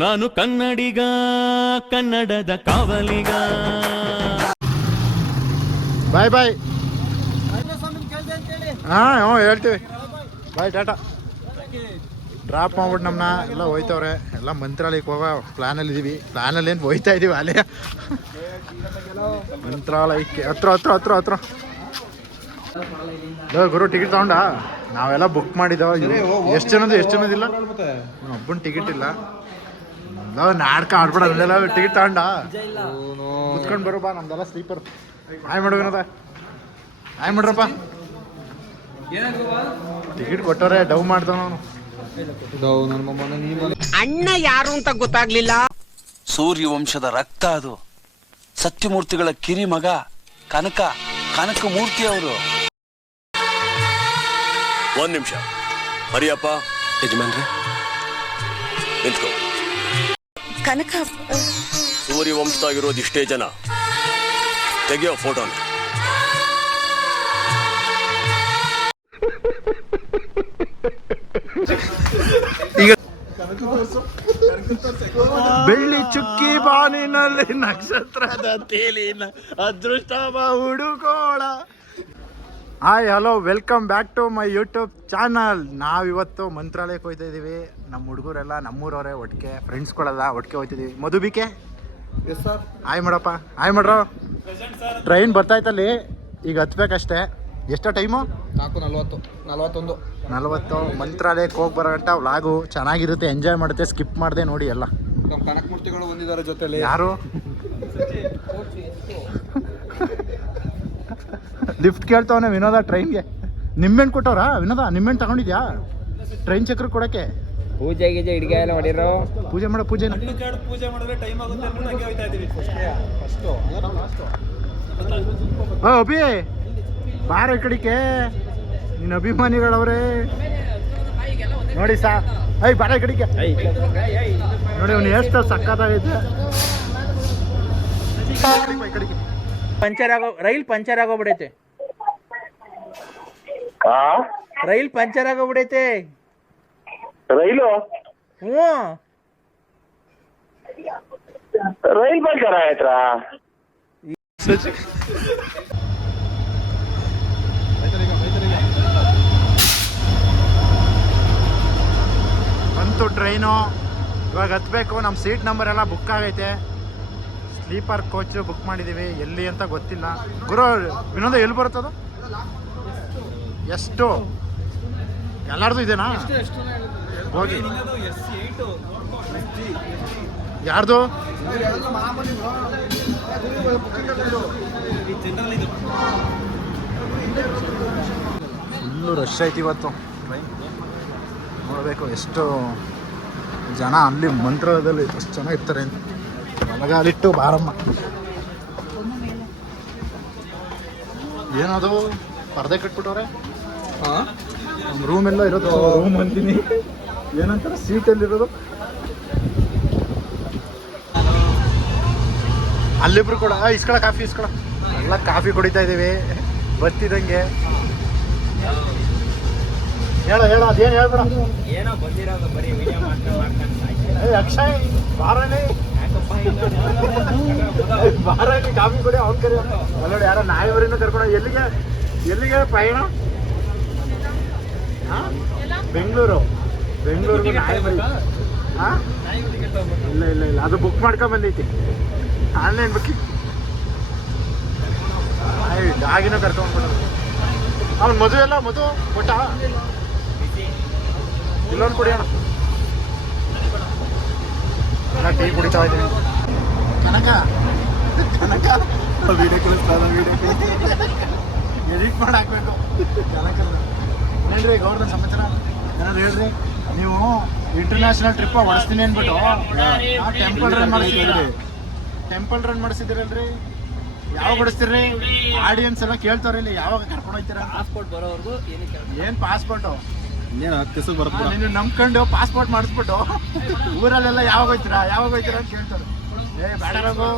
ನಾನು ಕನ್ನಡಿಗ, ಕನ್ನಡದ ಕಾವಲಿಗ. ಬಾಯ್ ಬಾಯ್. ಹಾಂ ಹೇಳ್ತೀವಿ. ಬಾಯ್ ಟಾಟಾ. ಡ್ರಾಪ್ ಮಾಡ್ಬಿಟ್ಟು ನಮ್ಮನ್ನ ಎಲ್ಲ ಹೋಯ್ತವ್ರೆ. ಎಲ್ಲ ಮಂತ್ರಾಲಯಕ್ಕೆ ಹೋಗೋ ಪ್ಲ್ಯಾನಲ್ಲಿದ್ದೀವಿ. ಪ್ಲ್ಯಾನಲ್ಲಿ ಏನು ಹೋಯ್ತಾ ಇದ್ದೀವಿ ಅಲ್ಲೇ ಮಂತ್ರಾಲಯಕ್ಕೆ. ಹತ್ರ ಗುರು ಟಿಕೆಟ್ ತಗೊಂಡ? ನಾವೆಲ್ಲ ಬುಕ್ ಮಾಡಿದ್ದೋ. ಎಷ್ಟು ಜನದಿಲ್ಲ. ಒಬ್ಬನ ಟಿಕೆಟ್ ಇಲ್ಲ. ನಾಡ್ಕ ಆಡ್ಬೇಡ. ಅಲ್ಲೆಲ್ಲ ಟಿಕೆಟ್ ತಗೊಂಡ ಕುತ್ಕೊಂಡು ಬರೋ ಬಾ. ನಮ್ದೆಲ್ಲ ಸ್ಲೀಪರ್. ಆಯ್ ಮಾಡೋದ ಆಯ್ ಮಾಡ್ರಪ್ಪ. ಟಿಕೆಟ್ ಕೊಟ್ಟವ್ರೆ. ಡವ್ ಮಾಡ್ತಾವ ಅವನು. ಅಣ್ಣ ಯಾರು ಅಂತ ಗೊತ್ತಾಗ್ಲಿಲ್ಲ. ಸೂರ್ಯವಂಶದ ರಕ್ತ ಅದು. ಸತ್ಯಮೂರ್ತಿಗಳ ಕಿರಿ ಮಗ ಕನಕ ಮೂರ್ತಿ ಅವರು. ಒಂದ್ ನಿಮಿಷ ಹರಿಯಪ್ಪ. ಯಜಮಾನ್ರೆ ನಿಂತ್ಕೋ. ಕನಕ ಸೂರ್ಯವಂಶದಾಗಿರೋದು ಇಷ್ಟೇ ಜನ. ತೆಗೆಯೋ ಫೋಟೋನ. ಈಗ ಬೆಳ್ಳಿ ಚುಕ್ಕಿ ಬಾನಿನಲ್ಲಿ ನಕ್ಷತ್ರದ ತೇಲಿನ ಅದೃಷ್ಟವ ಹುಡುಕೋಳ. Hi hello, welcome back to my YouTube channel. ನಾವಿವತ್ತು ಮಂತ್ರಾಲಯಕ್ಕೆ ಹೋಗ್ತಾ ಇದ್ದೀವಿ. ನಮ್ಮ ಹುಡುಗರೆಲ್ಲ ನಮ್ಮೂರವರೇ, ಒಟ್ಟಿಗೆ ಫ್ರೆಂಡ್ಸ್ಗಳೆಲ್ಲ ಒಟ್ಟಿಗೆ ಹೋಗ್ತಿದ್ದೀವಿ. ಮಧುಬಿಕೆ ಹಾಯ್ ಮಾಡಪ್ಪ. ಹಾಯ್ ಮಾಡ್ರೋ. ಟ್ರೈನ್ ಬರ್ತಾಯ್ತಲ್ಲಿ, ಈಗ ಹತ್ಬೇಕಷ್ಟೇ. ಎಷ್ಟೋ ಟೈಮು? 4:41 ಮಂತ್ರಾಲಯಕ್ಕೆ ಹೋಗಿ ಬರೋ ಗಂಟ ವ್ಲಾಗು ಚೆನ್ನಾಗಿರುತ್ತೆ. ಎಂಜಾಯ್ ಮಾಡುತ್ತೆ. ಸ್ಕಿಪ್ ಮಾಡಿದೆ ನೋಡಿ ಎಲ್ಲ. ನಮ್ಮ ಕನಕಮೂರ್ತಿಗಳು ಬಂದಿದ್ದಾರೆ ಜೊತೆಲಿ. ಯಾರು? ಲಿಫ್ಟ್ ಕೇಳ್ತವನೆ ವಿನೋದ ಟ್ರೈನ್ಗೆ. ನಿಂಬೆಣ್ಣು ಕೊಟ್ಟವ್ರಾ ವಿನೋದ? ನಿಂಬೆಣ್ಣು ತಗೊಂಡಿದ್ಯಾ ಟ್ರೈನ್ ಚಕ್ರ ಕೊಡಕ್ಕೆ? ಪೂಜೆ ಹಿಡಿಗೆ ಎಲ್ಲ ಮಾಡಿರೋ. ಪೂಜೆ ಮಾಡಿದ್ರೆ ಟೈಮ್ ಆಗುತ್ತೆ ಅಂತ ಹಂಗೆ ಹೋಗ್ತಾ ಇದೀವಿ. ಅಭಿ ಬಾರ ಈ ಕಡಿಕೆ. ನಿನ್ನ ಅಭಿಮಾನಿಗಳವ್ರೆ ನೋಡಿ ಸಾ. ಬಾರ ಈ ಕಡಿಕೆ ನೋಡಿ. ಅವ್ನು ಎಷ್ಟು ಸಕ್ಕತ್ತಾಗೈತೆ. ರೈಲ್ ಪಂಚರ್ ಆಗೋಗ್ಬಿಡೈತೆ. ರೈಲ್ ಪಂಚರ್ ಆಗೋಗ್ಬಿಡೈತೆ. ರೈಲು ರೈಲ್ ಪಂಚರ್ ಆಯ್ತಾ? ಬಂತು ಟ್ರೈನು. ಇವಾಗ ಹತ್ಬೇಕು. ನಮ್ಮ ಸೀಟ್ ನಂಬರ್ ಎಲ್ಲ ಬುಕ್ ಆಗೈತೆ. ಸ್ಲೀಪರ್ ಕೋಚ್ ಬುಕ್ ಮಾಡಿದ್ದೀವಿ. ಎಲ್ಲಿ ಅಂತ ಗೊತ್ತಿಲ್ಲ. ಗುರು ವಿನೋದ ಎಲ್ಲಿ ಬರುತ್ತದು? ಎಷ್ಟು? ಎಲ್ಲಾರ್ದು ಇದೆನಾ? ಹೋಗಿ ಯಾರ್ದು? ಫುಲ್ಲು ರಶ್ ಐತಿ ಇವತ್ತು ಟ್ರೈನ್. ನೋಡಬೇಕು ಎಷ್ಟು ಜನ ಅಲ್ಲಿ ಮಂತ್ರಾಲಯದಲ್ಲಿ ಎಷ್ಟು ಜನ ಇರ್ತಾರೆ ಅಂತ. ಬಲಗಾಲಿಟ್ಟು ಬಾರಮ್ಮ. ಏನದು ಪರದೆ ಕಟ್ಬಿಟ್ಟವ್ರೆ. ನಮ್ಮ ರೂಮ್ ಎಲ್ಲ ಇರೋದು. ರೂಮ್ ಅಂತೀನಿ, ಏನಂತಾರೆ ಸೀಟಲ್ಲಿರೋದು. ಅಲ್ಲಿಬ್ರು ಕೂಡ ಇಸ್ಕೊಳ ಕಾಫಿ ಇಸ್ಕೊಳ. ಎಲ್ಲ ಕಾಫಿ ಕುಡಿತಾ ಇದ್ದೀವಿ ಬರ್ತಿದ್ದಂಗೆ. ಹೇಳೋ ಅದೇನು ಹೇಳ್ಬೇಡ. ಏನೋ ಬಂದಿರೋದು ಬರೀ ವಿಡಿಯೋ ಮಾಡ್ಕೊಂಡು ಅಕ್ಷಯ್ ಬಾರನೇ ಬಾರಾಗಿ ಕಾಫಿ ಕೊಡಿ. ಅವ್ನು ಕರಿ ಅಲ್ಲೋಡಿ. ಯಾರೋ ನಾಯಿವರಿನ ಕರ್ಕೊಂಡು ಎಲ್ಲಿಗೆ ಪಯಣ? ಬೆಂಗಳೂರಿಗೆ ನಾಯಿವರಿ. ಹಾಂ ಇಲ್ಲ ಅದು ಬುಕ್ ಮಾಡ್ಕೊಂಡ್ ಬಂದೈತಿ. Online booking. ಡಾಗಿನ ಕರ್ಕೊಂಡ್ಬಿಡು. ಅವ್ನು ಮಧು ಕೊಟ್ಟ. ಇಲ್ಲೊಂದು ಕುಡಿಯೋಣ. ಎಲ್ಲ ಟೀ ಕುಡಿತಾ ಇದ್ದೀನಿ. ಕನಕ ಎಡಿಟ್ ಮಾಡಿ ಹಾಕ್ಬೇಕು. ಹೇಳ್ರಿ ಗೌರ್ಮೆಂಟ್ ಸಮಾಚಾರ ಏನಾದ್ರು ಹೇಳ್ರಿ. ನೀವು ಇಂಟರ್ನ್ಯಾಷನಲ್ ಟ್ರಿಪ್ ಹೊಡಿಸ್ತೀನಿ ಅಂದ್ಬಿಟ್ಟು ಟೆಂಪಲ್ ರನ್ ಮಾಡಿಸಿದಿರಲ್ರಿ. ಯಾವಾಗ ಹೊಡಿಸ್ತೀರಿ? ಆಡಿಯನ್ಸ್ ಎಲ್ಲ ಕೇಳ್ತಾವ್ರಿ. ಇಲ್ಲಿ ಯಾವಾಗ ಕರ್ಕೊಂಡು ಹೋಗ್ತೀರಾ? ಪಾಸ್ಪೋರ್ಟ್ ಬರೋವರೆಗೂ ಏನು ಪಾಸ್ಪೋರ್ಟು? ನೀನು ನಂಬ್ಕೊಂಡು ಪಾಸ್ಪೋರ್ಟ್ ಮಾಡಿಸ್ಬಿಟ್ಟು ಊರಲ್ಲೆಲ್ಲ ಯಾವಾಗ ಹೋಗ್ತೀರಾ ಅಂತ ಕೇಳ್ತಾರೆ. ಬೇಡ ರಘು.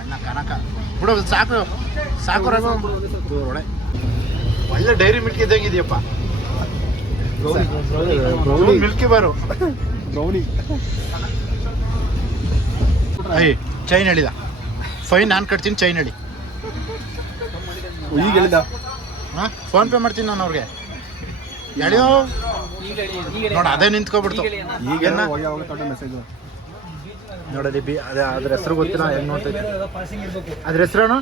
ಅಣ್ಣ ಕನಕ ಬಿಡು. ಸಾಕು ರಘು. ಒಳ್ಳೆ ಒಳ್ಳೆ ಡೈರಿ ಮಿಲ್ಕ್ ಇದ್ದಂಗೆ ಇದೆಯಪ್ಪ. ಮಿಲ್ಕಿ ಬಾರು ಬ್ರೌನಿ. ಅಯ್ಯ ಚೈನ್ ಹೇಳಿದ ಫೈನ್ ನಾನು ಕಟ್ತೀನಿ ಚೈನ್ ಹೇಳಿ. ಈಗ ಹೇಳಿದ ಹಾಂ ಫೋನ್ ಪೇ ಮಾಡ್ತೀನಿ ನಾನು ಅವ್ರಿಗೆ ಎಳೆಯೋ ನೋಡ ಅದೇ ನಿಂತ್ಕೊಬಿಡ್ತು ಈಗ ಹೋಗಿ ಮೆಸೇಜ್ ನೋಡಲಿ ಬಿ ಅದೇ ಅದ್ರ ಹೆಸರು ಗೊತ್ತಿಲ್ಲ ಹೆಂಗ್ ನೋಡ್ತೈತೆ ಅದ್ರ ಹೆಸರೇನು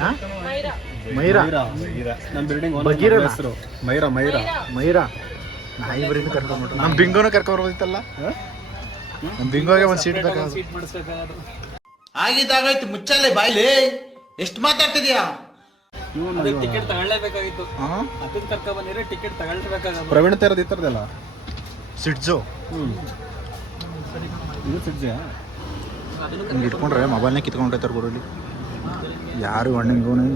ಹಾಂ ಮೈರಾ ನಮ್ಮ ಬಿಲ್ಡಿಂಗ್ ಬಗೀರನ? ಹೆಸರು ಮೈರಾ. ಮೈರಾ ಮೈರಾ ನಾಯಿ ಬರೀನು ಕರ್ಕೊಂಡ್ಬಿಟ್ರು ನಮ್ಮ ಬಿಂಗೋನು ಕರ್ಕೊಂಡ್ಬರ್ಬೋದಿತ್ತಲ್ಲ ನಮ್ಮ ಬಿಂಗೋಗೆ ಒಂದು ಸೀಟ್ ಬೇಕಾಗುತ್ತೆ. ಆಗಿದ್ದಾಗಾಯ್ತು ಮುಚ್ಚಲ್ಲೇ ಬಾಯ್ಲಿ ಎಷ್ಟು ಮಾತಾಡ್ತಿದ್ಯಾ. ಟಿಕೆಟ್ ತಗೊಳ್ಳೇಬೇಕಾಗಿತ್ತು. ಹಾಂ ಅದನ್ನ ಕರ್ಕ ಬಂದಿದ್ರೆ ಟಿಕೆಟ್ ತಗೊಳ್ಬೇಕಾಗ. ಪ್ರವೀಣ್ ತೇರದ್ ಇತ್ತರದಲ್ಲ ಸಿಡ್ಜು ಇದು ಸಿಡ್ಜೆ. ಹಿಂಗೆ ಇಟ್ಕೊಂಡ್ರೆ ಮೊಬೈಲ್ನೇ ಕಿತ್ಕೊಂಡೈತಾರೆ ಗುರಲ್ಲಿ ಯಾರು ಹಣ್ಣಿಂಗೋನೆ.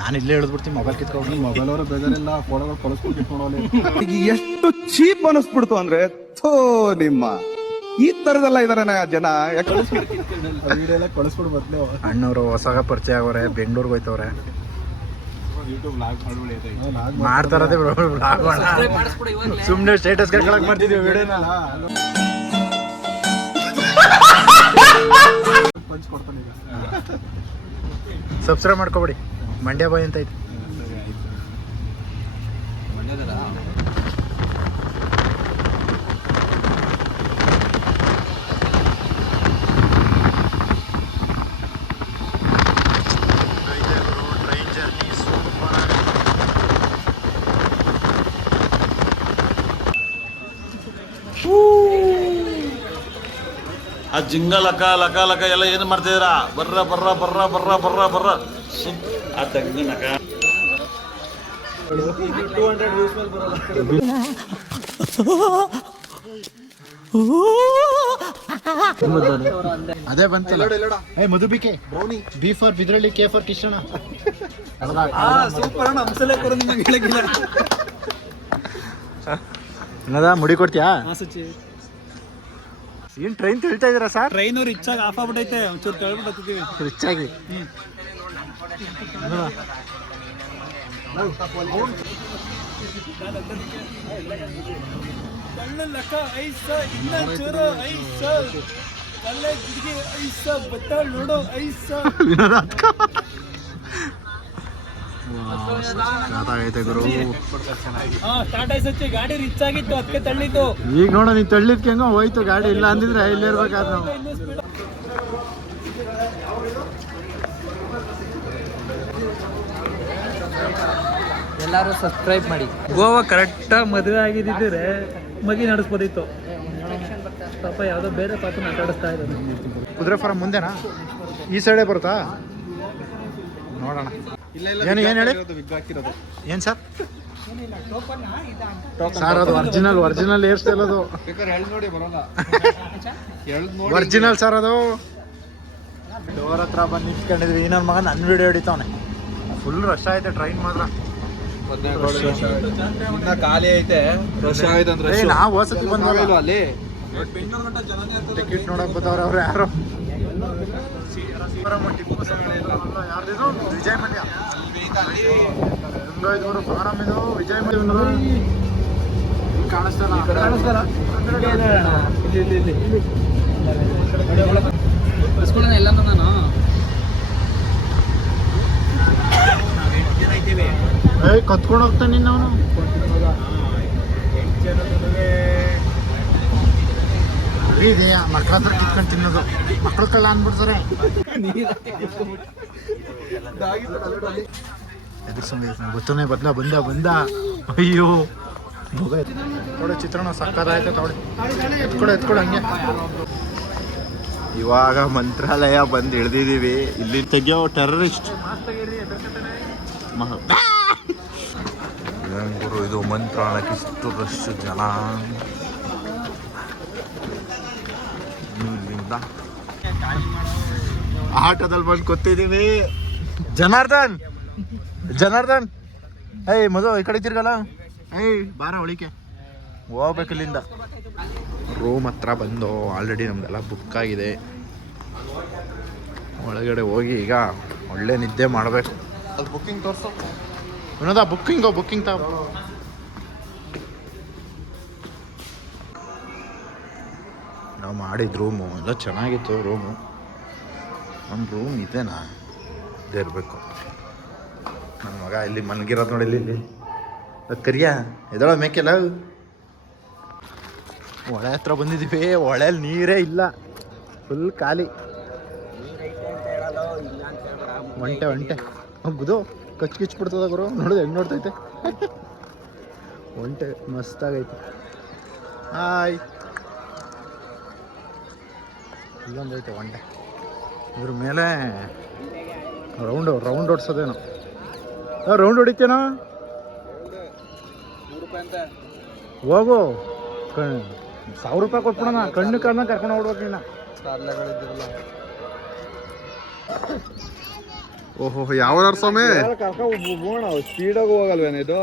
ನಾನು ಇಲ್ಲೇ ಹೇಳಿದ್ಬಿಡ್ತೀನಿ ಮೊಬೈಲ್ ಕಿತ್ಕೊಂಡು. ಮೊಬೈಲ್ ಅವರು ಬೇಜಾರಿಲ್ಲ, ಫೋಟೋಗಳು ಕಳಿಸ್ಕೊಂಡು ಇಟ್ಕೊಂಡೋಲಿ. ಎಷ್ಟು ಚೀಪ್ ಅನಿಸ್ಬಿಡ್ತು ಅಂದ್ರೆ ಥೋ ನಿಮ್ಮ ಈ ತರದೆಲ್ಲ ಇದಾರೆ ಜನ. ವಿಡಿಯೋ ಎಲ್ಲ ಕಳಿಸ್ಬಿಡು ಬದಲು. ಅಣ್ಣವರು ಹೊಸಾಗ ಪರಿಚಯ ಆಗವ್ರೆ, ಬೆಂಗಳೂರಿಗೆ ಹೋಯ್ತವ್ರೆ. ಯೂಟ್ಯೂಬ್ ಲಾಗ್ ಮಾಡ್ಬಿಡಿ. ಮಾಡ್ತಾರದೇ ಸುಮ್ಮನೆ ಸ್ಟೇಟಸ್ ಕಳ್ಕೊಳಕ್ ಮಾಡ್ತಿದೀವಿ ವಿಡಿಯೋನ. ಸಬ್ಸ್ಕ್ರೈಬ್ ಮಾಡ್ಕೊಬಿಡಿ. ಮಂಡ್ಯ ಬಾಯ್ ಅಂತ ಐತೆ. ಆ ಜಿಂಗ ಲಕ ಲಕ ಲಕ ಎಲ್ಲ ಏನು ಮಾಡ್ತಿದ್ದೀರಾ? ಬರ್ರ ಬರ್ರ ಬರ್ರ ಬರ್ರ ಬರ್ರ ಬರ್ರ ಆ ತೆಂಗಿನಕ ಅದೇ ಬಂತಲ್ಲ. ಏ ಮಧುಬಿಕೆ B for Bidrahalli, K for Kishan. Super ಅಣ್ಣ, ಹಂಸಲೇ ಕೊಡು ನಿಮಗೆ ಹೇಳಕ್ಕಿಲ್ಲ. ಏನದ ಮುಡಿ ಕೊಡ್ತೀಯಾ? ಸಚ್ಚಿ ಏನ್ ಟ್ರೈನ್ ತಿಳ್ತಾ ಇದೀರಾ ಸರ್? ಟ್ರೈನ್ ಅವ್ರು ರಿಚ್ ಆಗಿ ಆಫ್ ಆಗ್ಬಿಟ್ಟೈತೆ, ಒಂಚೂರು ತಳ್ಬಿಟ್ಟಿದ್ದೀವಿ. ರಿಚ್ ಆಗಿ ಗುರು. ಸ್ಟಾರ್ಟ್ ಆಯ್ತು ಸಚ್ಚಿ, ಗಾಡಿ ರಿಚ್ ಆಗಿತ್ತು ಅದಕ್ಕೆ ತಳ್ಳಿತ್ತು. ಈಗ ನೋಡ ನೀನ್ ತಳ್ಳಿದ್ಕೆ ಹೆಂಗೋ ಹೋಯ್ತು ಗಾಡಿ. ಇಲ್ಲ ಅಂದಿದ್ರೆ ಇಲ್ಲೇ ಇರ್ಬೇಕಾದ್ರೆ ನಾವು. ಎಲ್ಲರೂ ಸಬ್ಸ್ಕ್ರೈಬ್ ಮಾಡಿ. ಗೋವಾ ಕರೆಕ್ಟಾಗಿ ಮದುವೆ ಆಗಿದ್ದಿದ್ರೆ ಮಗಿ ನಡೆಸ್ಬೋದಿತ್ತು. ಪಾಪ ಯಾವುದೋ ಬೇರೆ ಪಾಪ ಮಾತಾಡಿಸ್ತಾ ಇದ್ದಾರೆ. ಕುದುರೆ ಫಾರಂ ಮುಂದೆನಾ? ಈ ಸೈಡೇ ಬರುತ್ತಾ? ನೋಡೋಣ. ಏನು ಏನು ಹೇಳಿ ಏನು ಸರ್? ಸರ್ ಅದು ಒರಿಜಿನಲ್ ಹೇರ್ ಸ್ಟೈಲ್ ಅದು. ಒರಿಜಿನಲ್ ಸರ್ ಅದು. ಡೋರ್ ಹತ್ರ ಬಂದು ನಿಂತ್ಕೊಂಡಿದ್ವಿ. ಇನ್ನೊಂದು ಮಗ ನನ್ನ ವಿಡಿಯೋ ಹಿಡಿತಾವನೆ. ಫುಲ್ ರಶ್ ಆಯ್ತು ಟ್ರೈನ್ ಮಾತ್ರ. ಖಾಲಿ ಐತೆ, ರಶ್ ಆಗೈತೆ ಅಂದ್ರೆ ನಾವು ಹೊಸತಿ ಬಂದ್ವಲ್ಲ ಅಲ್ಲಿ ಟಿಕೆಟ್ ನೋಡಕ್ ಬತ್ತವ್ರೆ ಅವ್ರು ಯಾರು. ಯಾರ್ದಿದು? ವಿಜಯ್ ಮಲ್ಯ. ಗಂಗಾಯದವರು ಫಾರಂ ಇದು. ವಿಜಯ್ ಮಲ್ಯ ಕಾಣಿಸ್ತಲ್ಲ. ಎಲ್ಲ ನಾನು ಕತ್ಕೊಂಡು ಹೋಗ್ತಾನೆ ನಿನ್ನವನು. ಇದೆಯಾ ಮಕ್ಳ ಹತ್ರ ಕಿತ್ಕೊಂಡು ತಿನ್ನೋದು. ಮಕ್ಳು ಕಳ್ಳ ಅಂದ್ಬಿಡ್ತಾರೆ. ಗೊತ್ತನೇ ಬಂದ ಅಯ್ಯೋ ತೊಡೆ ಚಿತ್ರಣ ಸಕ್ಕದಾಯ್ತು. ತೊಡೆ ಎತ್ಕೊಡು ಹಂಗೆ. ಇವಾಗ ಮಂತ್ರಾಲಯ ಬಂದು ಇಳ್ದಿದೀವಿ. ಇಲ್ಲಿ ತೆಗಿಯೋ ಟೆರರಿಸ್ಟ್ ಗುರು. ಇದು ಮಂತ್ರಾಲಯಕ್ಕೆ ಇಷ್ಟು ರಶ್ ಜನ. ಇಲ್ಲಿಂದ ಆಟೋದಲ್ಲಿ ಬಂದು ಕೂತಿದ್ದೀವಿ. ಜನಾರ್ದನ್ ಏಯ್ ಮಧು ಈ ಕಡೆ ತಿರ್ಗಲ್ಲ. ಏಯ್ ಬಾರ ಒಳಿಕೆ ಹೋಗ್ಬೇಕು ಇಲ್ಲಿಂದ. ರೂಮ್ ಹತ್ರ ಬಂದು ಆಲ್ರೆಡಿ ನಮ್ದೆಲ್ಲ ಬುಕ್ ಆಗಿದೆ. ಒಳಗಡೆ ಹೋಗಿ ಈಗ ಒಳ್ಳೆ ನಿದ್ದೆ ಮಾಡಬೇಕು. ಅದು ಬುಕ್ಕಿಂಗ್ ತೋರಿಸು. ಏನದ ಬುಕ್ಕಿಂಗ್ ತಗೋ. ನಾವು ಮಾಡಿದ ರೂಮು ಎಲ್ಲ ಚೆನ್ನಾಗಿತ್ತು ರೂಮು. ನಮ್ಮ ರೂಮ್ ಇದೆನಾ ಇದೇ ಇರಬೇಕು. ನನ್ನ ಮಗ ಇಲ್ಲಿ ಮನ್ಗಿರೋದು ನೋಡಿ ಇಲ್ಲಿ ಕರಿಯ ಎದಳ ಮೇಕೆಲ್ಲ ಹೊಳೆ ಹತ್ರ ಬಂದಿದ್ದೀವಿ. ಹೊಳೆಯಲ್ಲಿ ನೀರೇ ಇಲ್ಲ, ಫುಲ್ ಖಾಲಿ. ಒಂಟೆ ಗುದು ಕಚ್ಚಿ ಕಿಚ್ಬಿಡ್ತದ ಗುರು. ನೋಡಿದ್ರೆ ಹೆಂಗೆ ನೋಡ್ತೈತೆ. ಒಂಟೆ ಮಸ್ತಾಗೈತೆ. ಹಾಯ್, ಇಲ್ಲೊಂದೈತೆ ಒಂಟೆ. ಇದ್ರ ಮೇಲೆ ರೌಂಡ್ ಹೊಡ್ಸೋದೇನೋ. ರೌಂಡ್ ಹೊಡಿತೇನೋ. ಹೋಗು, 1000 ರೂಪಾಯಿ ಕೊಟ್ಬಿಡೋಣ. ಕಣ್ಣು ಕರ್ಕೊಂಡು ಹೋಗ್ಬೇಕು ನೀನು. ಓಹೋ, ಯಾವ್ದಾರು ಸ್ವಾಮಿ ಸ್ಪೀಡಾಗಿ ಹೋಗಲ್ವೇನ ಇದು?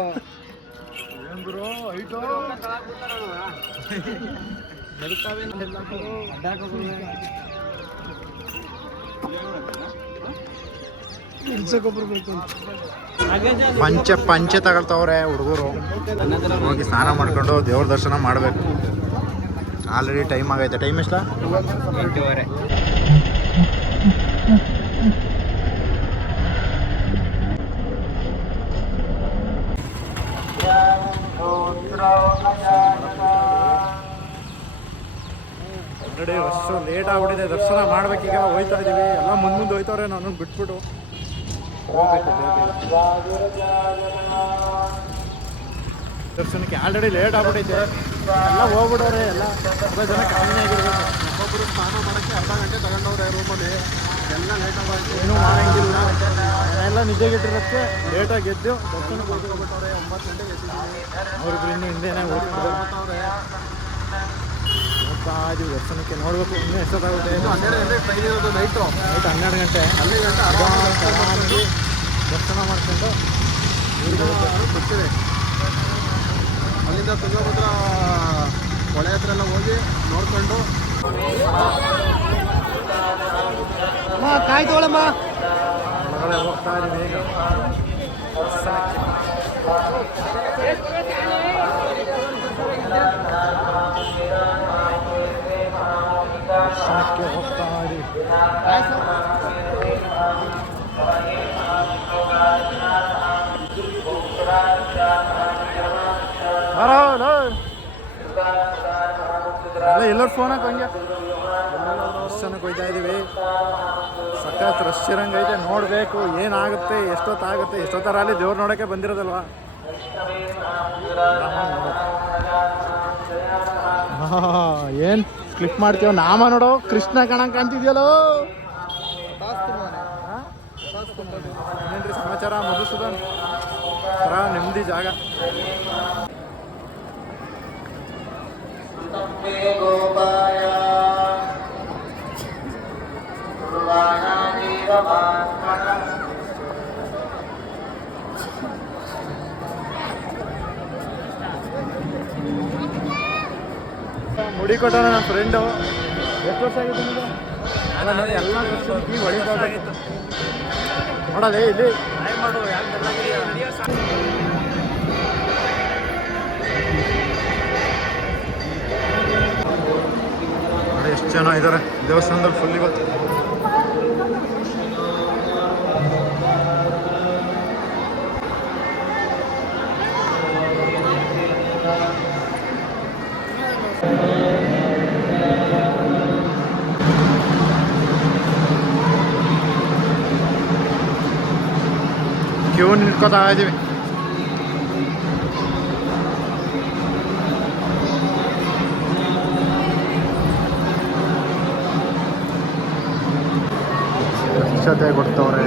ಪಂಚೆ ತಗೊಳ್ತವ್ರೆ ಹುಡುಗರು. ಹೋಗಿ ಸ್ನಾನ ಮಾಡ್ಕೊಂಡು ದೇವ್ರ ದರ್ಶನ ಮಾಡಬೇಕು. ಆಲ್ರೆಡಿ ಟೈಮ್ ಆಗೈತೆ. ಟೈಮ್ ಎಷ್ಟ? 8:30. ಆಲ್ರೆಡಿ ರಶ್ ಲೇಟ್ ಆಗ್ಬಿಟ್ಟಿದೆ. ದರ್ಶನ ಮಾಡ್ಬೇಕೀಗ. ಹೋಯ್ತಾ ಇದೀವಿ. ಎಲ್ಲ ಮುಂದೆ ಹೋಯ್ತವ್ರೆ. ನಾನು ಬಿಟ್ಬಿಟ್ಟು ಹೋಗ್ಬೇಕು ದರ್ಶನಕ್ಕೆ. ಆಲ್ರೆಡಿ ಲೇಟ್ ಆಗ್ಬಿಟ್ಟೈತೆ. ಎಲ್ಲ ಹೋಗ್ಬಿಡೋರೆ. ಎಲ್ಲ ತುಂಬ ಜನ ಕಮ್ಮಿ ಆಗಿರ್ಬೇಕು. ಒಬ್ಬರು ಸ್ನಾನ ಮಾಡೋಕ್ಕೆ ಅರ್ಧ ಗಂಟೆ ತಗೊಂಡವ್ರೆ ರೂಮಲ್ಲಿ. ಎಲ್ಲ ಲೇಟ್ ಆಗಿ ಏನೂ ಮಾಡಂಗಿಲ್ಲ. ಎಲ್ಲ ನಿದ್ದೆಗಿಟ್ಟಿರೋಕ್ಕೆ ಲೇಟಾಗಿ ಎದ್ದು ದರ್ಶನಕ್ಕೆ ಹೋಗ್ಬಿಟ್ಟವ್ರೆ. 9 ಗಂಟೆಗೆ ಎದ್ದಿದ್ದೀವಿ. ಅವ್ರಿಬ್ರು ಇನ್ನೂ ಹಿಂದೆನೇ ಹೋಗ್ತಾರೆ. ಹೋಗ್ತಾ ಇದೀವಿ ದರ್ಶನಕ್ಕೆ. ನೋಡ್ಬೇಕು ಇನ್ನೂ ಎಷ್ಟೊತ್ತಾಗುತ್ತೆ. 12 ಗಂಟೆ ಟ್ರೈನ್ ಇರೋದು. ನೈಟು 12 ಗಂಟೆ. 12 ಗಂಟೆ ಆರಾಮಾಗಿ ದರ್ಶನ ಮಾಡ್ಕೊಂಡು ಬರ್ತೀವಿ. ಅಲ್ಲಿಂದ ತುಂಗಭದ್ರ ಹೊಳೆ ಹತ್ರ ಎಲ್ಲ ಹೋಗಿ ನೋಡ್ಕೊಂಡು ಕಾಯಿ ತಗೊಳಮ್ಮ. ಒಳಗಡೆ ಹೋಗ್ತಾ ಇದೀವಿ ಈಗ. ದರ್ಶನಕ್ಕೆ ಹೋಗ್ತಾ ಇದೀವಿ. ಎಲ್ಲರೂ ಫೋನ್ ಹಾಕಂಗೆ ದರ್ಶನಕ್ಕೆ ಹೋಗ್ತಾ ಇದ್ದೀವಿ. ಸಖತ್ ರಶ್ ಇರಂಗೈತೆ. ನೋಡಬೇಕು ಏನಾಗುತ್ತೆ, ಎಷ್ಟೊತ್ತಾಗುತ್ತೆ. ಎಷ್ಟೊತ್ತರ ಅಲ್ಲಿ ದೇವ್ರು ನೋಡೋಕ್ಕೆ ಬಂದಿರೋದಲ್ವಾ. ಏನು ಕ್ಲಿಕ್ ಮಾಡ್ತೀವ ನಾಮ ನೋಡೋ. ಕೃಷ್ಣ ಕಾಣಂಗೆ ಕಾಣ್ತಿದ್ಯಲ್ಲೋ. ಏನ್ರಿ ಸಮಾಚಾರ? ಮಧುಸೂದನ್ ನೆಮ್ಮದಿ ಜಾಗ. ಮುಡಿ ಕೊಟ್ಟವನ ನನ್ನ ಫ್ರೆಂಡು. ಎಷ್ಟು ವರ್ಷ ಆಗಿತ್ತು ನಿಮಗೆ? ಅಲ್ಲ ನೋಡಿ, ಎಲ್ಲ ವರ್ಷಕ್ಕೆ ಈ ಹೊಡಿಬೇಕಾಗಿತ್ತು. ನೋಡಲೇ ಇಲ್ಲಿ ನೋಡಿ ಎಷ್ಟು ಜನ ಇದ್ದಾರೆ ದೇವಸ್ಥಾನದಲ್ಲಿ. ಫುಲ್ ಇವತ್ತು ಕ್ಯೂ ನಿಂತ್ಕೋತಾ ಇದ್ದೀವಿ. ಸ್ವಚ್ಛತೆ ಕೊಡ್ತವ್ರೆ.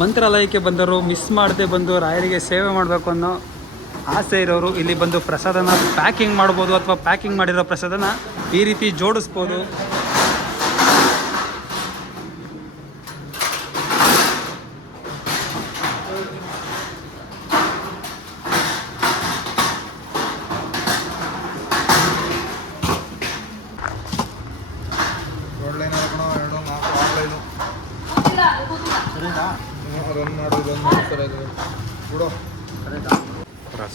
ಮಂತ್ರಾಲಯಕ್ಕೆ ಬಂದವರು ಮಿಸ್ ಮಾಡದೆ ಬಂದು ರಾಯರಿಗೆ ಸೇವೆ ಮಾಡಬೇಕು ಅನ್ನೋ ಆಸೆ ಇರೋರು ಇಲ್ಲಿ ಬಂದು ಪ್ರಸಾದನ ಪ್ಯಾಕಿಂಗ್ ಮಾಡ್ಬೋದು, ಅಥವಾ ಪ್ಯಾಕಿಂಗ್ ಮಾಡಿರೋ ಪ್ರಸಾದನ ಈ ರೀತಿ ಜೋಡಿಸ್ಬೋದು.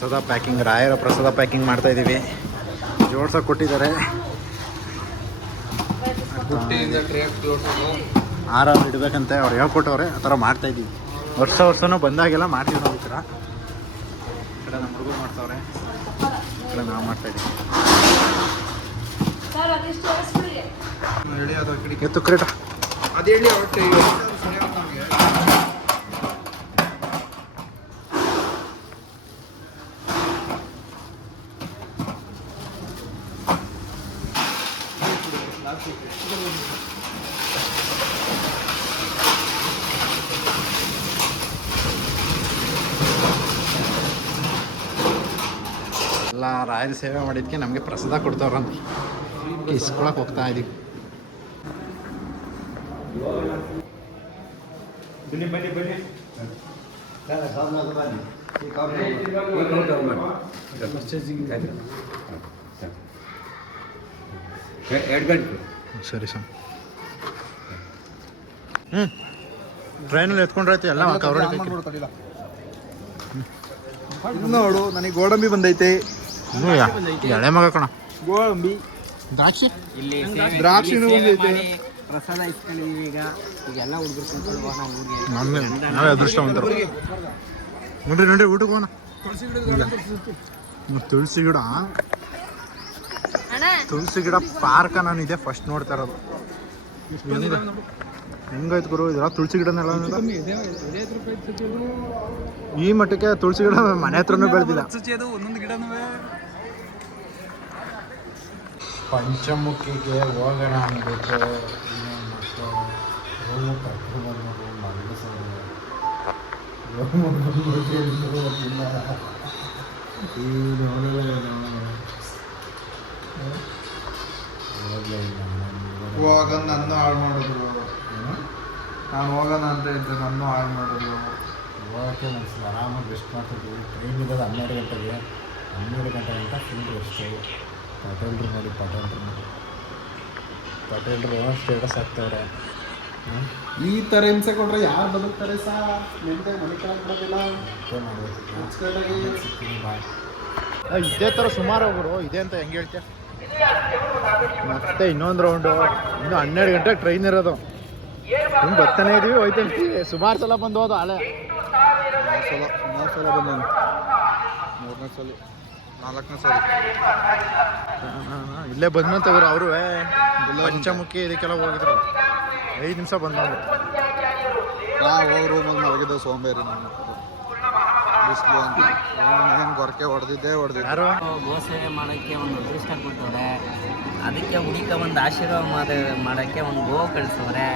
ಪ್ರಸಾದ ಪ್ಯಾಕಿಂಗ್, ರಾಯರ ಪ್ರಸಾದ ಪ್ಯಾಕಿಂಗ್ ಮಾಡ್ತಾ ಇದ್ದೀವಿ. ಜೋಡ್ಸೋಕೆ ಕೊಟ್ಟಿದ್ದಾರೆ. ಹಾರ ಇಡಬೇಕಂತೆ ಅವ್ರು ಹೇಳ್ಕೊಟ್ಟವ್ರೆ, ಆ ಥರ ಮಾಡ್ತಾಯಿದ್ದೀವಿ. ವರ್ಷನೂ ಬಂದಾಗೆಲ್ಲ ಮಾಡ್ತೀವಿ ನಾವು ಈ ಥರ. ಈ ಕಡೆ ನಮ್ಮ ಹುಡುಗರು ಮಾಡ್ತಾವ್ರೆ, ಈ ಕಡೆ ನಾವು ಮಾಡ್ತಾಯಿದ್ದೀವಿ. ಎತ್ತು ಕ್ರೀಟ ಅದು ಹೇಳಿ ಅವತ್ತು ಎಲ್ಲ ರಾಯರ ಸೇವೆ ಮಾಡಿದ್ದಕ್ಕೆ ನಮಗೆ ಪ್ರಸಾದ ಕೊಡ್ತಾವ್ರಂತ ಇಸ್ಕೊಳಕ್ಕೆ ಹೋಗ್ತಾ ಇದ್ದೀವಿ. ಸರಿ ಸರ್. ಟ್ರೈನಲ್ಲಿ ಎತ್ಕೊಂಡ್ರೈತಿ ಎಲ್ಲ ಕವರ್ ನೋಡು, ನನಗೆ ಗೋಡಂಬಿ ಬಂದೈತೆ. ಎಳೆ ಮಗ ಕಣ. ಗೋಡಂಬಿ, ದ್ರಾಕ್ಷಿ, ದ್ರಾಕ್ಷಿನೂ ಬಂದೈತೆ. ಪ್ರಸಾದ ಇಸ್ಕೊಂಡಿದ್ದೀವಿ. ಈಗೆಲ್ಲ ಹುಡುಗರು ನಾವೇ ಅದೃಷ್ಟವಂತರು. ನೋಡ್ರಿ ಊಟಕ್ಕೆ ಹೋಗೋಣ. ತುಳಸಿ ಗಿಡ ಪಾರ್ಕ ನಾನು ಇದೆ ಫಸ್ಟ್ ನೋಡ್ತಾ ಇರೋದು. ಹೆಂಗಾಯ್ತು ಗುರು ಇದೆಲ್ಲ ತುಳಸಿ ಗಿಡನೆಲ್ಲ. ಈ ಮಟ್ಟಕ್ಕೆ ತುಳಸಿ ಗಿಡ ಮನೆ ಹತ್ರನೂ ಬೆಳೆದಿಲ್ಲ. ಒಂದೊಂದು ಗಿಡನೂ ಪಂಚಮುಖಿಗೆ ಹೋಗೋಣ ಅನ್ಬೇಕು. ರೂಮು ಕರ್ಕೊಂಡ್ಬಂದು ಹೋಗೋಣ ನನ್ನ ಹಾಳು ಮಾಡಿದ್ರು. ನಾನು ಹೋಗೋಣ ಅಂತ ಇದ್ದೆ, ನನ್ನ ಹಾಳು ಮಾಡಿದ್ರು. ಹೋಗೋಕ್ಕೆ ಮನಸ್ಸು ಆರಾಮಾಗಿ ರೆಸ್ಟ್ ಮಾಡ್ತಿದ್ವಿ. ಟ್ರೈನ್ ಇರೋದು 12 ಗಂಟೆಗೆ. 12 ಗಂಟೆ ಗಂಟ ಫುಲ್ ರೆಸ್ಟು. ಪಟೇಲ್ರು ಸ್ಟೇಟಸ್ ಹಾಕ್ತವ್ರೆ. ಈ ಥರ ಹಿಂಸೆ ಕೊಟ್ರೆ ಯಾರು ಬದುಕ್ತಾರೆ ಸರ್? ನಿಂತೆ ಮನೆ ಕೊಡೋದಿಲ್ಲ. ಇದೇ ಥರ ಸುಮಾರು ಹೋಗ್ರು ಇದೆ ಅಂತ ಹೆಂಗೆ ಹೇಳ್ತೀಯ? ಮತ್ತೆ ಇನ್ನೊಂದು ರೌಂಡು. ಇನ್ನು 12 ಗಂಟೆಗೆ ಟ್ರೈನ್ ಇರೋದು. ತುಂಬ ಬರ್ತಾನೆ ಇದೀವಿ, ಹೋಯ್ತಂತೀವಿ. ಸುಮಾರು ಸಲ ಬಂದು ಹೋದ ಆಳೆ. 3 ಸಲ ಬಂದಾನೆ. 4ನೇ ಸಲ 4ನೇ ಸಲ ಇಲ್ಲೇ ಬಂದಂತವ್ರು ಅವರು ಪಂಚಮುಖಿ ಇದಕ್ಕೆಲ್ಲ ಹೋಗಿದ್ರು. 5 ನಿಮಿಷ ಬಂದವರು. ಹೋಗಿ ರೂಮಲ್ಲಿ ಮಲಗಿದ್ದೆ ಸೋಂಬೇರಿ. ನಾನು ಬಿಸಿಲು ಅಂತ ಏನು ಗೊರಕೆ ಹೊಡೆದಿದ್ದೆ. ಯಾರು ಗೋ ಸೇವೆ ಮಾಡೋಕ್ಕೆ ಒಂದು ಅದೃಷ್ಟ ಕೊಟ್ಟವ್ರೆ. ಅದಕ್ಕೆ ಹುಡುಕ ಒಂದು ಆಶೀರ್ವಾದ ಮಾಡೋಕ್ಕೆ ಒಂದು ಗೋ ಕಳಿಸವ್ರೆ.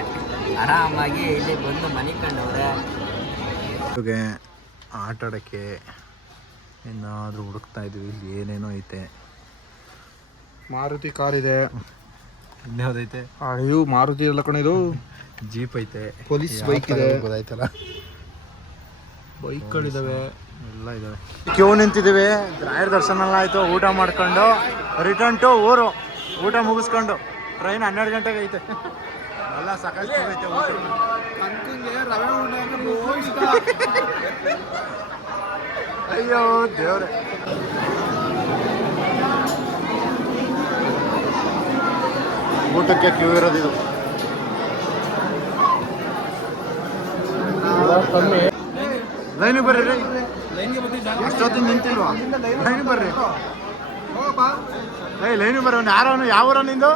ಆರಾಮಾಗಿ ಇಲ್ಲಿ ಬಂದು ಮನೆ ಕಂಡವ್ರೆ. ಆಟ ಆಡೋಕ್ಕೆ ಏನಾದರೂ ಹುಡುಕ್ತಾ ಇದ್ವಿ. ಇಲ್ಲಿ ಏನೇನೋ ಐತೆ. ಮಾರುತಿ ಕಾರ್ ಇದೆ. ಇನ್ಯಾವುದೈತೆ? ಇವು ಮಾರುತಿ ಎಲ್ಲ ಕಣ. ಇದು ಜೀಪ್ ಐತೆ. ಪೊಲೀಸ್ ಬೈಕ್ ಇದೆ. ಗೊತ್ತಾಯ್ತಲ್ಲ, ಬೈಕ್ಗಳಿದ್ದಾವೆ, ಎಲ್ಲ ಇದ್ದಾವೆ. ಕ್ಯೂ ನಿಂತಿದ್ದೀವಿ. ರಾಯರ ದರ್ಶನ ಎಲ್ಲ ಆಯಿತು. ಊಟ ಮಾಡ್ಕೊಂಡು ರಿಟರ್ನ್ ಟು ಊರು. ಊಟ ಮುಗಿಸ್ಕೊಂಡು ಟ್ರೈನ್ 12 ಗಂಟೆಗೆ ಐತೆ. ಎಲ್ಲ ಸಾಕಷ್ಟು ಐತೆ ಊಟ. ಅಯ್ಯೋ ದೇವ್ರೆ. ಊಟಕ್ಕೆ ಕ್ಯೂ ಇರೋದಿದು. ಲೈನಿಗೆ ಬರ್ರಿ ರೀ. ಅಷ್ಟೊತ್ತಿಗೆ ನಿಂತಿಲ್ವಾ? ಲೈನಿಗೆ ಬರ್ರಿ. ಲೈನಿಗೆ ಬರ್ರಿ. ಯಾರವನು ಯಾವ ಊರ ನಿಂದು?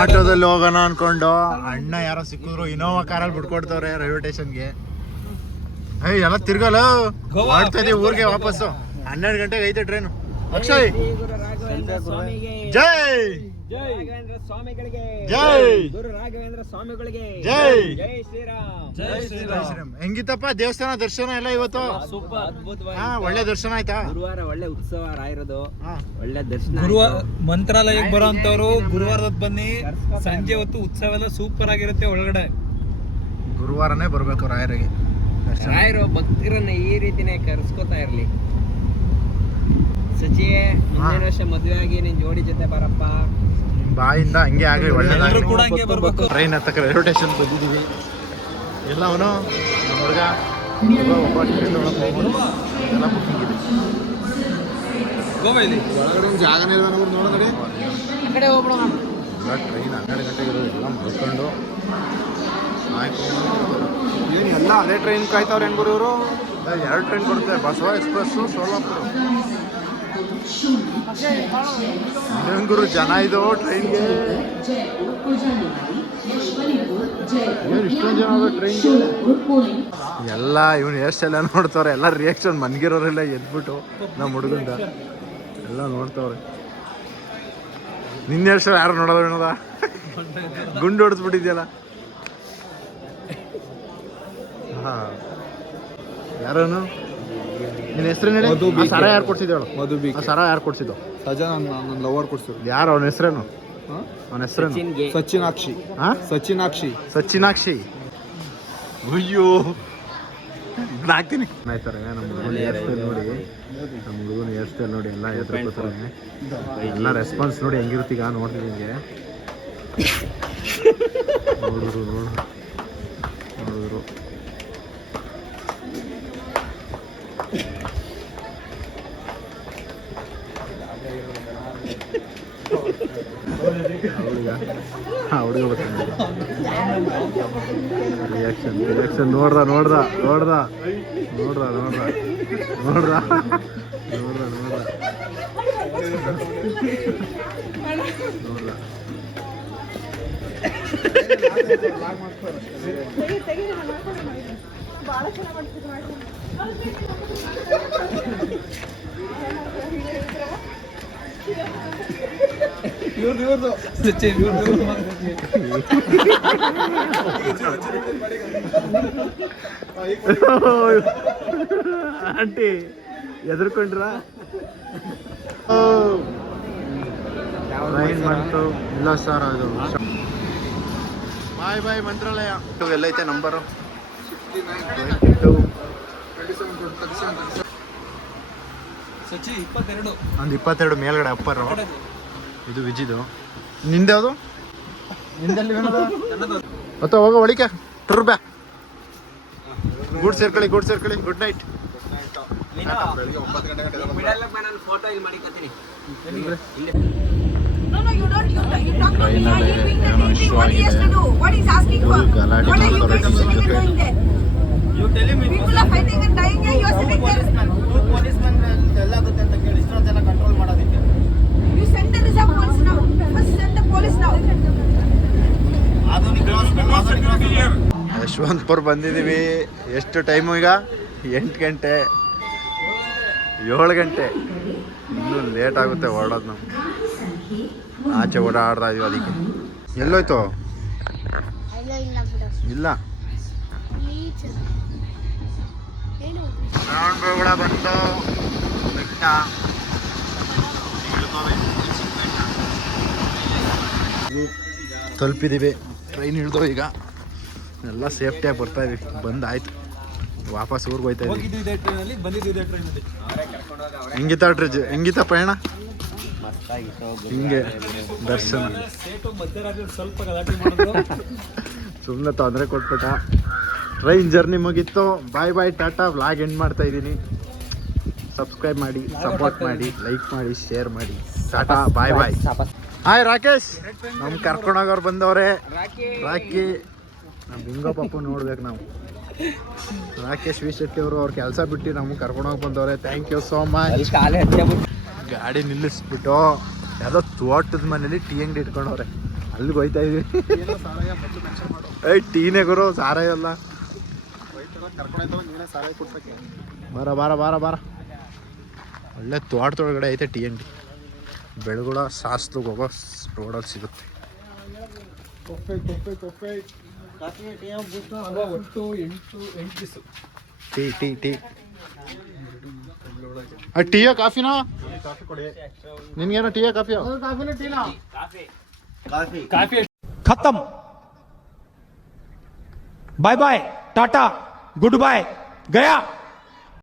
ಆಟೋದಲ್ಲಿ ಹೋಗೋಣ ಅನ್ಕೊಂಡು ಅಣ್ಣ ಯಾರೋ ಸಿಕ್ಕಿದ್ರು. ಇನೋವಾ ಕಾರಲ್ಲಿ ಬಿಟ್ಕೊಡ್ತವ್ರೆ ರೈಲ್ವೆ ಸ್ಟೇಷನ್ಗೆ. ಎಲ್ಲ ತಿರ್ಗಲ್ಲ ಮಾಡ್ತಾ ಇದೀವಿ ಊರಿಗೆ ವಾಪಸ್ಸು. 12 ಗಂಟೆಗೆ ಐತೆ ಟ್ರೈನು. ಅಕ್ಷಯ್ ಜೈ ರಾಘವೇಂದ್ರ ಸ್ವಾಮಿಗಳಿಗೆ ಜೈ ಗುರು ರಾಘವೇಂದ್ರ ಸ್ವಾಮಿಗಳಿಗೆ ಜೈ ಜೈ ಶ್ರೀರಾಮ್. ಜೈ ಶ್ರೀರಾಮ್. ಹೆಂಗಿತ್ತಪ್ಪ ದೇವಸ್ಥಾನ ದರ್ಶನ ಎಲ್ಲ ಇವತ್ತು? ಸೂಪರ್, ಅದ್ಭುತವಾಗಿ. ಹಾ, ಒಳ್ಳೆ ದರ್ಶನ ಆಯ್ತಾ? ಗುರುವಾರ ಒಳ್ಳೆ ಉತ್ಸವ ರಾಯಿರೋದು, ಹಾ. ಒಳ್ಳೆ ದರ್ಶನ. ಗುರುವಾರ ಮಂತ್ರಾಲಯಕ್ಕೆ ಬರೋಂಥವ್ರು ಗುರುವಾರದ ಬನ್ನಿ, ಸಂಜೆ ಹೊತ್ತು ಉತ್ಸವ ಎಲ್ಲ ಸೂಪರ್ ಆಗಿರುತ್ತೆ ಒಳಗಡೆ. ಗುರುವಾರನೇ ಬರ್ಬೇಕು ರಾಯರಿಗೆ ದರ್ಶನ. ರಾಯರು ಭಕ್ತರನ್ನ ಈ ರೀತಿನೇ ಕರ್ಸ್ಕೊತಾ ಇರ್ಲಿ. ಸಚಿ, ಮುಂದಿನ ವರ್ಷ ಮದುವೆ ಆಗಿ ನಿನ್ ಜೋಡಿ ಜೊತೆ ಬರಪ್ಪ. ನಿಮ್ ಬಾಯಿಂದ ಹಂಗೆ ಆಗ್ಲಿ, ಒಳ್ಳೇದಾಗ್ಲಿ. ಎಲ್ಲರೂ ಕೂಡ ಹಂಗೆ ಬರ್ಬೇಕು. ಟ್ರೈನ್ ಹತ್ತಕ್ಕೆ ರೈಲ್ವೆ ಸ್ಟೇಷನ್ ಬಂದಿದ್ದೀವಿ. ಎಲ್ಲ ಅವನು ನಮ್ಮ ಹುಡುಗ ಒಬ್ಬ ಟ್ರೈನ್ ಒಳಗೆ ಹೋಗೋದು ಎಲ್ಲ ಬುಕ್ಕಿಂಗ್ ಇದೆ. ಗೋವಾ ಇಲ್ಲಿ ಒಳಗಡೆ ಒಂದು ಜಾಗನೇ ಇಲ್ವ ನಾವು ನೋಡೋದಡಿ. ಆ ಕಡೆ ಹೋಗ್ಬಿಡೋಣ. ಎಲ್ಲ ಟ್ರೈನ್ 12 ಗಂಟೆಗೆ ಇರೋದು, ಎಲ್ಲ ಮುಗಿಸ್ಕೊಂಡು ಆಯ್ತು. ಏನು ಎಲ್ಲ ಅದೇ ಟ್ರೈನ್ ಕಾಯ್ತಾವ್ರೆ ಹೆಂಗ್ ಇವರು? 2 ಟ್ರೈನ್ ಬರುತ್ತೆ, ಬಸವ ಎಕ್ಸ್ಪ್ರೆಸ್ಸು, ಸೋಲಾಪುರ. ಗುರು ಜನ ಇದು ಟ್ರೈನ್ಗೆ. ಏನು ಇಷ್ಟೊಂದು ಜನ ಅದ ಟ್ರೈನ್ಗೆ? ಎಲ್ಲ ಇವನು ಎಷ್ಟೆಲ್ಲ ನೋಡ್ತವ್ರೆ, ಎಲ್ಲ ರಿಯಾಕ್ಷನ್ ಮನ್ಗಿರೋರೆಲ್ಲ ಎದ್ಬಿಟ್ಟು ನಮ್ಮ ಹುಡುಗಂದ ಎಲ್ಲ ನೋಡ್ತವ್ರೆ. ನಿನ್ನೆ ವರ್ಷ ಯಾರು ನೋಡೋದು ಏನದ ಗುಂಡು ಹೊಡೆದ್ಬಿಟ್ಟಿದ್ಯಲ್ಲ. ಹಾ, ಯಾರನು ನಿನ್ನ ಹೆಸರು ಹೇಳಿ? ಸರ ಯಾರು ಕೊಡ್ಸಿದ್ದೇಳು? ಮಧುಬಿ ಸರ ಯಾರು ಕೊಡ್ಸಿದ್ದು? ಸಜಾ ನನ್ನ ಲವರ್ ಕೊಡ್ಸಿದ್ರು. ಯಾರು ಅವನ ಹೆಸರೇನು? ಅವನ ಹೆಸರೇನು? ಸಚಿನಾಕ್ಷಿ. ಹಾ, ಸಚಿನಾಕ್ಷಿ. ಸಚಿನಾಕ್ಷಿ. ಅಯ್ಯೋ ಹಾಕ್ತೀನಿ. ಆಯ್ತಾರೆ ನಮ್ಮ ಹುಡುಗನ ಹೇರ್ ಸ್ಟೈಲ್ ನೋಡಿ, ನಮ್ಮ ಹುಡುಗನ ಹೇರ್ ಸ್ಟೈಲ್ ನೋಡಿ ಎಲ್ಲ ಎದುರ್ಕೋತಾರೆ. ಎಲ್ಲ ರೆಸ್ಪಾನ್ಸ್ ನೋಡಿ ಹೆಂಗಿರ್ತೀಗ ನೋಡ್ತೀವಿ ಹಿಂಗೆ. ನೋಡಿದ್ರು ಹುಡುಗ ಬರ್ತಾನೆ. ರಿಯಾಕ್ಷನ್ ನೋಡ್ದ ಆಂಟಿ ಎದುರ್ಕೊಂಡ್ರ? ಟ್ರೈನ್ ಬಂತು. ಇಲ್ಲ ಸರ್, ಅದು ಬಾಯ್ ಮಂತ್ರಾಲಯ ಎಲ್ಲೈತೆ ನಂಬರು? 22. ಸಚಿ 22. ಒಂದು 22 ಮೇಲ್ಗಡೆ ಅಪ್ಪರು. ಇದು ವಿಜಿದು. ನಿಂದ್ಯಾವುದು? ನಿಂದಲ್ಲಿ ಅಥವಾ ಹೋಗೋ ಒಳಿಕೆ ಟುರ್ ಬ್ಯಾ. ಗುಡ್ ಸೇರ್ಕೊಳ್ಳಿ. Good night. ಬೆಳಿಗ್ಗೆ 9 ಗಂಟೆ ಫೋಟೋ ಇಲ್ಲಿ ಮಾಡಿಕೊತೀನಿ. No, you don't. You talk to me. You are doing the thing. What he has to do? What he's asking for? What are you guys sitting and doing there? You telling me People are fighting and dying here. You are sitting there. policeman ಎಲ್ಲ ಗೊತ್ತೆ ಅಂತ ಕೇಳಿ ಇಷ್ಟೊಂದು ಜನ control ಮಾಡೋದಕ್ಕೆ. You send the reserve police now. First send the police now. Yeshwanthpur ಬಂದಿದ್ದೀವಿ. ಎಷ್ಟು time ಈಗ? 8 ಗಂಟೆ 7 ಗಂಟೆ. ಇನ್ನೂ ಲೇಟ್ ಆಗುತ್ತೆ ಹೊರಡೋದು. ನಾವು ಆಚೆ ಓಡಾಡ್ತಾ ಇದೀವಿ. ಅದಕ್ಕೆ ಎಲ್ಲೋಯ್ತು? ಇಲ್ಲ ಕೂಡ ಬಂತು ಬೆಟ್ಟ. ತಲುಪಿದ್ದೀವಿ. ಟ್ರೈನ್ ಹಿಡಿದು ಈಗ ಎಲ್ಲ ಸೇಫ್ಟಿಯಾಗಿ ಬರ್ತಾ ಇದೀವಿ. ಬಂದಾಯ್ತು, ವಾಪಸ್ ಊರಿಗೆ ಹೋಯ್ತಾ ಇದೀವಿ. ಹೋಗಿದ್ದು ಇದೇ ಟ್ರೈನಲ್ಲಿ, ಬಂದಿದ್ದು ಇದೇ ಟ್ರೈನಲ್ಲಿ. ಹೆಂಗಿತ್ತ ಪ್ರಯಾಣ? ಹಿಂಗೆ ದರ್ಶನ. ಸೇಟು ಮಧ್ಯರಾತ್ರಿ ಸ್ವಲ್ಪ ಗಲಾಟೆ ಮಾಡಿದ್ರು. ಸುಮ್ಮನೆ ತೊಂದರೆ ಕೊಟ್ಬಿಟ್ಟ. ಟ್ರೈನ್ ಜರ್ನಿ ಮುಗೀತು. ಬಾಯ್ ಟಾಟಾ. ವ್ಲಾಗ್ ಎಂಡ್ ಮಾಡ್ತಾ ಇದ್ದೀನಿ. ಸಬ್ಸ್ಕ್ರೈಬ್ ಮಾಡಿ, ಸಪೋರ್ಟ್ ಮಾಡಿ, ಲೈಕ್ ಮಾಡಿ, ಶೇರ್ ಮಾಡಿ. ಟಾಟಾ, ಬಾಯ್. ಹಾಯ್ ರಾಕೇಶ್. ನಮ್ ಕರ್ಕೊಂಡೋಗೋರು ಬಂದವ್ರೆ. ರಾಕಿ ನಮ್ಮ ಬಿಂಗೋ ಪಪ್ಪು ನೋಡ್ಬೇಕು ನಾವು. ರಾಕೇಶ್ ವಿ ಶೆಟ್ಟಿ ಅವರು ಅವ್ರ ಕೆಲಸ ಬಿಟ್ಟು ನಮ್ಗೆ ಕರ್ಕೊಂಡೋಗಿ ಬಂದವ್ರೆ. Thank you so much. ಗಾಡಿ ನಿಲ್ಲಿಸ್ಬಿಟ್ಟು ಯಾವುದೋ ತೋಟದ ಮನೇಲಿ ಟೀ ಅಂಗಡಿ ಇಟ್ಕೊಂಡವ್ರೆ, ಅಲ್ಲಿಗೆ ಹೋಯ್ತಾ ಇದೀವಿ. ಟೀನೇ ಗುರು, ಸಾರಾಯಿ ಅಲ್ಲ. ಬಾರ ಒಳ್ಳೆ ತೋಟದೊಳಗಡೆ ಐತೆ ಟೀ ಅಂಗಡಿ. ಬೆಳಗುಳ ಶಾಸ್ತ್ರಿಗೆ ಹೋಗೋ ರೋಡಲ್ಲಿ ಸಿಗುತ್ತೆ. ಒಟ್ಟು 8 ಪೀಸು. ಟೀ ಟೀ ಟೀ ಟೀಯ ಕಾಫಿನಾ? ನಿನ್ಗೇನೋ ಟೀಯ ಕಾಫಿಯೋ? ಕಾಫಿ खत्म bye bye tata good bye गया